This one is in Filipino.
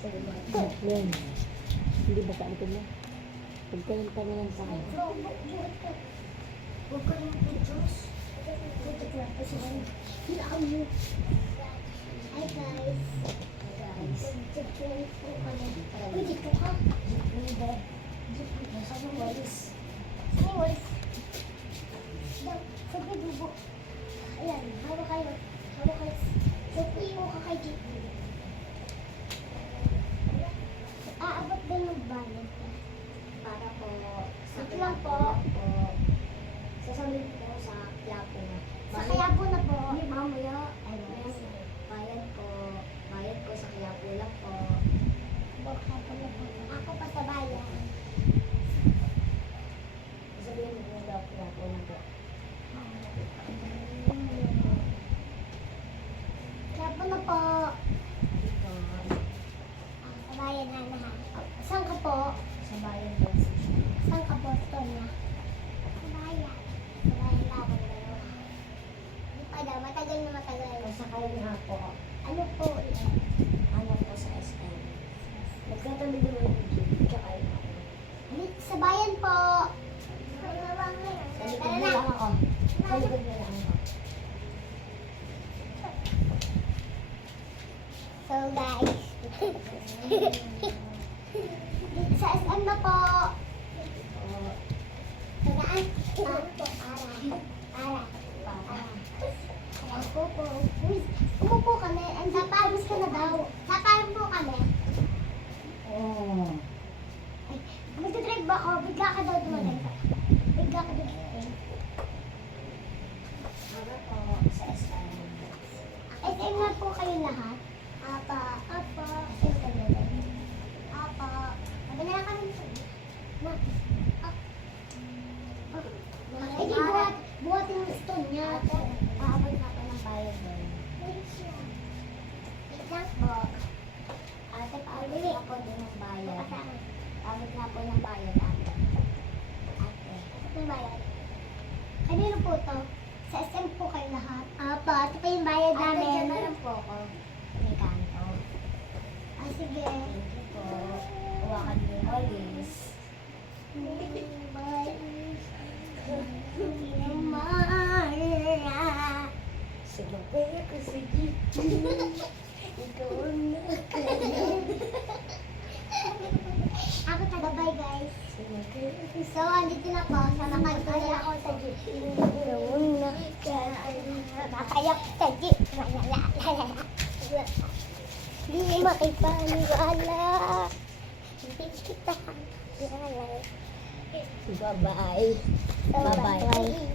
Yan. Hindi ba saan ko na? Pagkain pa naman sa akin. Huwag ko yung pictures. Hi guys. Uy, dito ka. Saan yung walis? Saan yung walis? Sabi bubo. Ayan, hawak kayo. Hawak kayo. Sabi mo ka kay Jeep. Aabot din ng bayan. Para po sa Quiapo po. Sasabihin po sa Quiapo na. Sa Quiapo na po. Mamaya. Bayan po. Bayan po sa Quiapo lang po. Ako pa sa bayan. Sasabihin mo po daw Quiapo na po. Quiapo na po. Dito. Sa bayan na lahat. Saan ka po? Sa bayan po. Saan ka po, Tonya? Sa bayan. Sa bayan lang ako dalawa. Hindi pa daw, matagal na matagal. Sa kayo nga po. Ano po? Ano po sa SM? Nagkatabi naman yung jeep. Tsaka yun ako. Sa bayan po. Sa likod na lang ako. Sa likod na lang ako. So guys. Sa SM na po. Saan? Para. Ako po. Umupo kami. Sa paris ka na daw. Sa paris po kami. Oh. Ay, magdadrive ba ako? Bigla ka daw dumating. Bigla ka daw dumating. Ako po sa SM. SM na po kayo lahat? Apa. SM ka na daw. Apa. Sabi na kami na. Ay, di buhatin yung stone niya. Paabot na po ng bayad doon. Wait lang po. Ate, paabot na po din ng bayad. Paabot na po ng bayad, ate. Ate. Ito yung bayad. Kanino po to? Sa SM po kayo lahat? Apa, ito pa yung bayad namin. Ate, dyan na lang po ako. May kanto. Sige. Thank you po. Huwakan mo yung walis. Sinapaya ko sa jeep. Ikaw ang nakakaya. Ako taga-bye guys. Sinapaya ko sa So, andito na po. Sama kagaya ako sa jeep. Ikaw ang nakakaya. Nakakaya ko sa jeep. Hindi makipaniwala. Hindi kita. Bye-bye. So, Bye-bye. bye.